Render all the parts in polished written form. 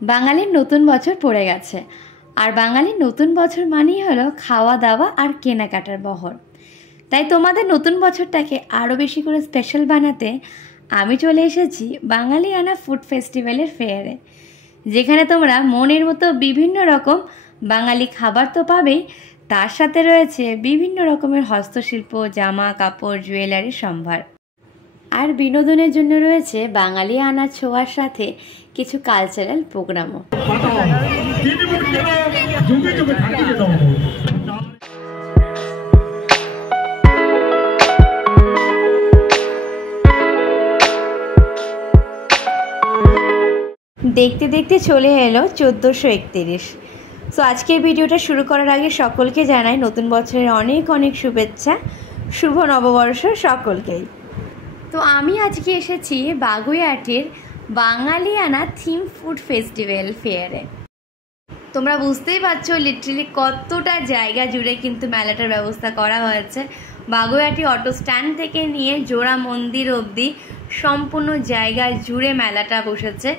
বাঙালির নতুন বছর পড়ে গেছে, আর বাঙালির নতুন বছর মানেই হলো খাওয়া দাওয়া আর কেনাকাটার বহর। তাই তোমাদের নতুন বছরটাকে আরও বেশি করে স্পেশাল বানাতে আমি চলে এসেছি বাঙালিয়ানা ফুড ফেস্টিভ্যালের ফেয়ারে, যেখানে তোমরা মনের মতো বিভিন্ন রকম বাঙালি খাবার তো পাবেই, তার সাথে রয়েছে বিভিন্ন রকমের হস্তশিল্প, জামা কাপড়, জুয়েলারি সম্ভার। আর বিনোদনের জন্য রয়েছে বাঙালিয়ানা ছোঁয়ার সাথে কিছু কালচারাল প্রোগ্রামও। দেখতে দেখতে চলে এলো 1431। সো আজকের ভিডিওটা শুরু করার আগে সকলকে জানাই নতুন বছরের অনেক অনেক শুভেচ্ছা, শুভ নববর্ষ সকলকেই। তো আমি আজকে এসেছি বাগুইআটির বাঙালিয়ানা থিম ফুড ফেস্টিভ্যাল ফেয়ারে। তোমরা বুঝতেই পারছো লিটারালি কতটা জায়গা জুড়ে কিন্তু মেলাটার ব্যবস্থা করা হয়েছে। বাগুইআটি অটো স্ট্যান্ড থেকে নিয়ে জোড়া মন্দির অবধি সম্পূর্ণ জায়গা জুড়ে মেলাটা বসেছে।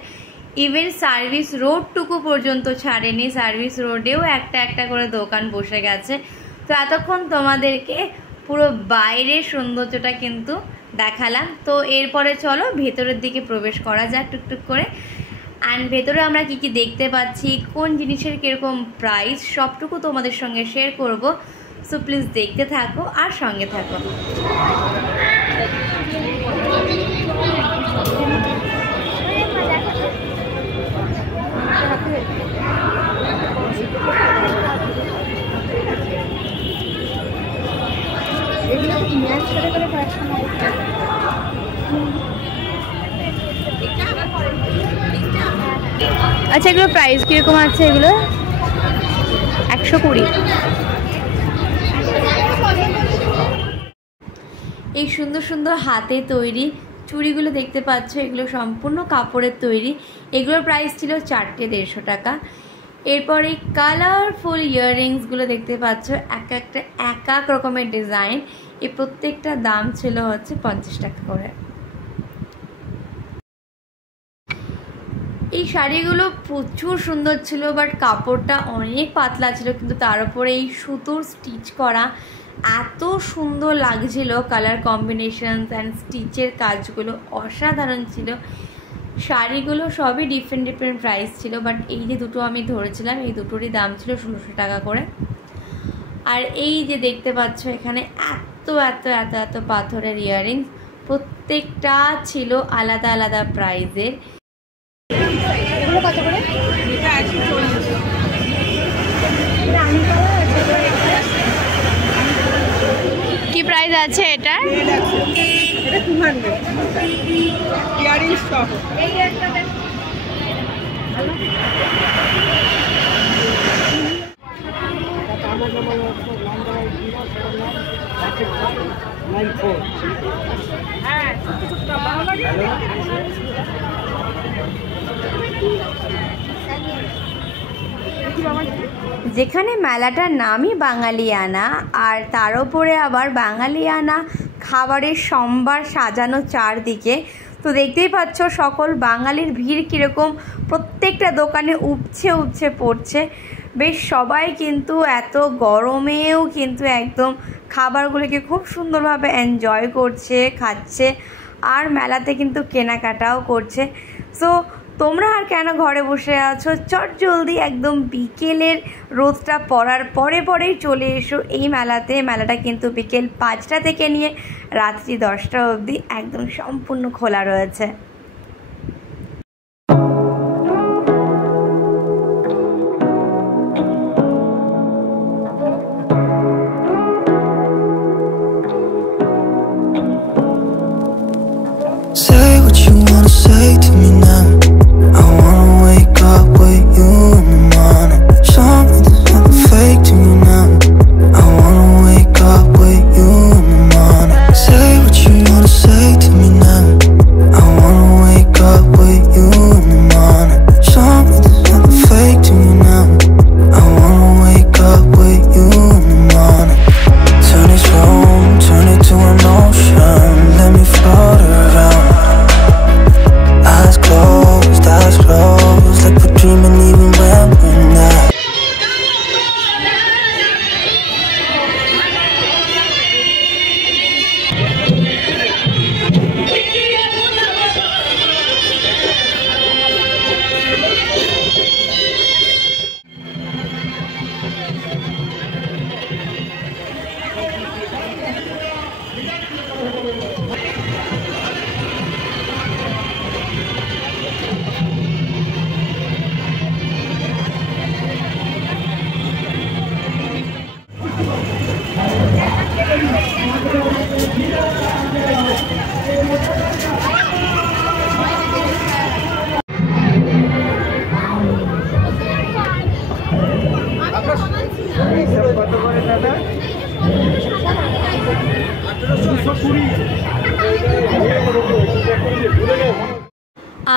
ইভেন সার্ভিস রোডটুকু পর্যন্ত ছাড়েনি, সার্ভিস রোডেও একটা একটা করে দোকান বসে গেছে। তো এতক্ষণ তোমাদেরকে পুরো বাইরের সৌন্দর্যটা কিন্তু দেখালাম। তো এরপরে চলো ভেতরের দিকে প্রবেশ করা যাক টুকটুক করে। অ্যান্ড ভেতরে আমরা কি কি দেখতে পাচ্ছি, কোন জিনিসের কীরকম প্রাইস, সবটুকু তোমাদের সঙ্গে শেয়ার করব। সো প্লিজ দেখতে থাকো আর সঙ্গে থাকো। আচ্ছা, এগুলো প্রাইস কিরকম আছে? এগুলো 120। এই সুন্দর সুন্দর হাতে তৈরি চুড়িগুলো দেখতে পাচ্ছ, এগুলো সম্পূর্ণ কাপড়ের তৈরি। এগুলোর প্রাইস ছিল 4টে 150 টাকা। এরপর এই কালারফুল ইয়াররিংসগুলো দেখতে পাচ্ছ, এক এক রকমের ডিজাইন। এই প্রত্যেকটা দাম ছিল হচ্ছে 50 টাকা করে। এই শাড়িগুলো প্রচুর সুন্দর ছিল, বাট কাপড়টা অনেক পাতলা ছিল, কিন্তু তার উপরে এই সুতোর স্টিচ করা এত সুন্দর লাগছিল। কালার কম্বিনেশনস অ্যান্ড স্টিচের কাজগুলো অসাধারণ ছিল। শাড়িগুলো সবই ডিফারেন্ট ডিফারেন্ট প্রাইস ছিল, বাট এই যে দুটো আমি ধরেছিলাম এই দুটোরই দাম ছিল 1600 টাকা করে। আর এই যে দেখতে পাচ্ছ এখানে এত এত এত এত পাথরের ইয়াররিংস, প্রত্যেকটা ছিল আলাদা আলাদা প্রাইজের। কি প্রাইস আছে এটা? যেখানে মেলাটার নামই বাঙালিয়ানা, আর তার উপরে আবার বাঙালিয়ানা খাবারের সম্ভার সাজানো চারদিকে। তো দেখতেই পাচ্ছ সকল বাঙালির ভিড় কীরকম, প্রত্যেকটা দোকানে উপচে উপচে পড়ছে। বেশ সবাই কিন্তু এত গরমেও কিন্তু একদম খাবারগুলোকে খুব সুন্দরভাবে এনজয় করছে, খাচ্ছে, আর মেলাতে কিন্তু কেনাকাটাও করছে। সো তোমরা আর কেন ঘরে বসে আছো, চট জলদি একদম বিকেলের রোদটা পড়ার পরে পরেই চলে এসো এই মেলাতে। মেলাটা কিন্তু বিকেল 5টা থেকে নিয়ে রাত্রি 10টা অবধি একদম সম্পূর্ণ খোলা রয়েছে। I wanna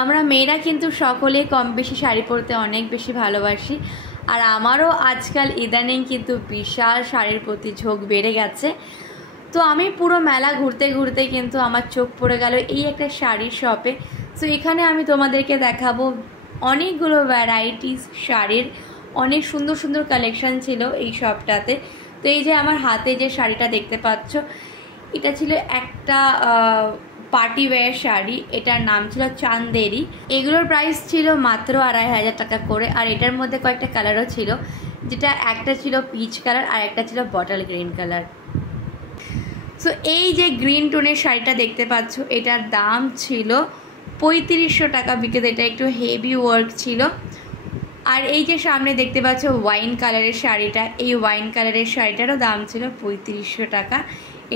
আমরা মেয়েরা কিন্তু সকলে কম বেশি শাড়ি পরতে অনেক বেশি ভালোবাসি, আর আমারও আজকাল ইদানিং কিন্তু বিশাল শাড়ির প্রতি ঝোঁক বেড়ে গেছে। তো আমি পুরো মেলা ঘুরতে ঘুরতে কিন্তু আমার চোখ পড়ে গেল এই একটা শাড়ির শপে। তো এখানে আমি তোমাদেরকে দেখাবো অনেকগুলো ভ্যারাইটিস শাড়ির, অনেক সুন্দর সুন্দর কালেকশান ছিল এই শপটাতে। তো এই যে আমার হাতে যে শাড়িটা দেখতে পাচ্ছ, এটা ছিল একটা পার্টি ওয়্যার শাড়ি, এটার নাম ছিল চান্দেরি। এগুলোর প্রাইস ছিল মাত্র 2500 টাকা করে, আর এটার মধ্যে কয়েকটা কালারও ছিল, যেটা একটা ছিল পিচ কালার আর একটা ছিল বটল গ্রিন কালার। সো এই যে গ্রিন টোনের শাড়িটা দেখতে পাচ্ছ, এটার দাম ছিল 3500 টাকা, বিকজ এটা একটু হেভি ওয়ার্ক ছিল। আর এই যে সামনে দেখতে পাচ্ছ ওয়াইন কালারের শাড়িটা, এই ওয়াইন কালারের শাড়িটারও দাম ছিল 3500 টাকা।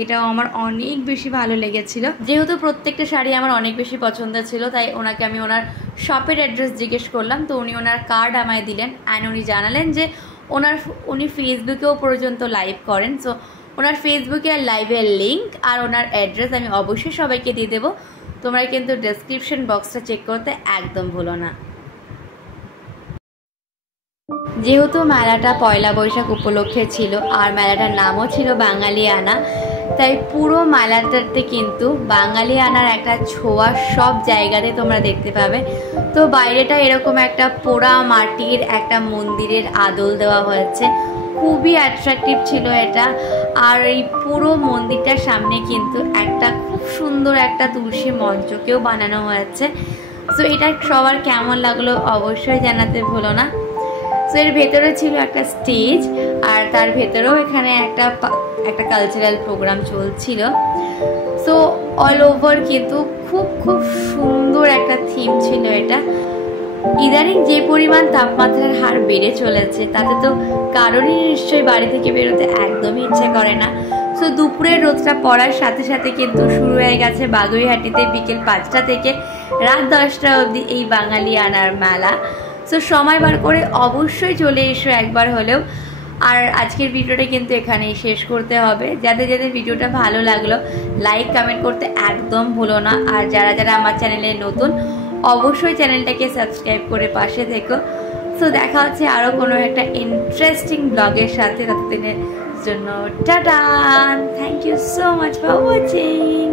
এটাও আমার অনেক বেশি ভালো লেগেছিল। যেহেতু প্রত্যেকটা শাড়ি আমার অনেক বেশি পছন্দ ছিল, তাই ওনাকে আমি ওনার শপের অ্যাড্রেস জিজ্ঞেস করলাম। তো উনি ওনার কার্ড আমায় দিলেন, অ্যান্ড উনি জানালেন যে উনি ফেসবুকেও পর্যন্ত লাইভ করেন। সো ওনার ফেসবুকে আর লাইভের লিঙ্ক আর ওনার অ্যাড্রেস আমি অবশ্যই সবাইকে দিয়ে দেবো। তোমরা কিন্তু ডেসক্রিপশন বক্সটা চেক করতে একদম ভুলো না। যেহেতু মেলাটা পয়লা বৈশাখ উপলক্ষে ছিল আর মেলাটার নামও ছিল বাঙালিয়ানা, তাই পুরো মেলাটাতে কিন্তু বাঙালিয়ানার একটা ছোঁয়া সব জায়গাতে তোমরা দেখতে পাবে। তো বাইরেটা এরকম একটা পোড়া মাটির একটা মন্দিরের আদল দেওয়া হয়েছে, খুবই অ্যাট্রাকটিভ ছিল এটা। আর এই পুরো মন্দিরটার সামনে কিন্তু একটা খুব সুন্দর একটা তুলসী মঞ্চকেও বানানো হয়েছে। সো এটা সবার কেমন লাগলো অবশ্যই জানাতে ভুলো না। সো এর ভেতরে ছিল একটা স্টেজ, আর তার ভেতরেও এখানে একটা কালচারাল প্রোগ্রাম চলছিল। সো অল ওভার কিন্তু খুব খুব সুন্দর একটা থিম ছিল এটা। ইদানিং যে পরিমাণ তাপমাত্রার হার বেড়ে চলেছে, তাতে তো কারোরই নিশ্চয়ই বাড়ি থেকে বেরোতে একদমই ইচ্ছে করে না। সো দুপুরের রোদটা পড়ার সাথে সাথে কিন্তু শুরু হয়ে গেছে বাগুইহাটিতে বিকেল 5টা থেকে রাত 10টা অবধি এই বাঙালিয়ানার মেলা। সো সময় বার করে অবশ্যই চলে এসো একবার হলেও। আর আজকের ভিডিওটা কিন্তু এখানেই শেষ করতে হবে। যাদের যাদের ভিডিওটা ভালো লাগলো লাইক কমেন্ট করতে একদম ভুলো না। আর যারা যারা আমার চ্যানেলে নতুন অবশ্যই চ্যানেলটাকে সাবস্ক্রাইব করে পাশে থেকো। সো দেখা হচ্ছে আরও কোনো একটা ইন্টারেস্টিং ব্লগের সাথে। ততদিনের জন্য tata, thank you so much for watching.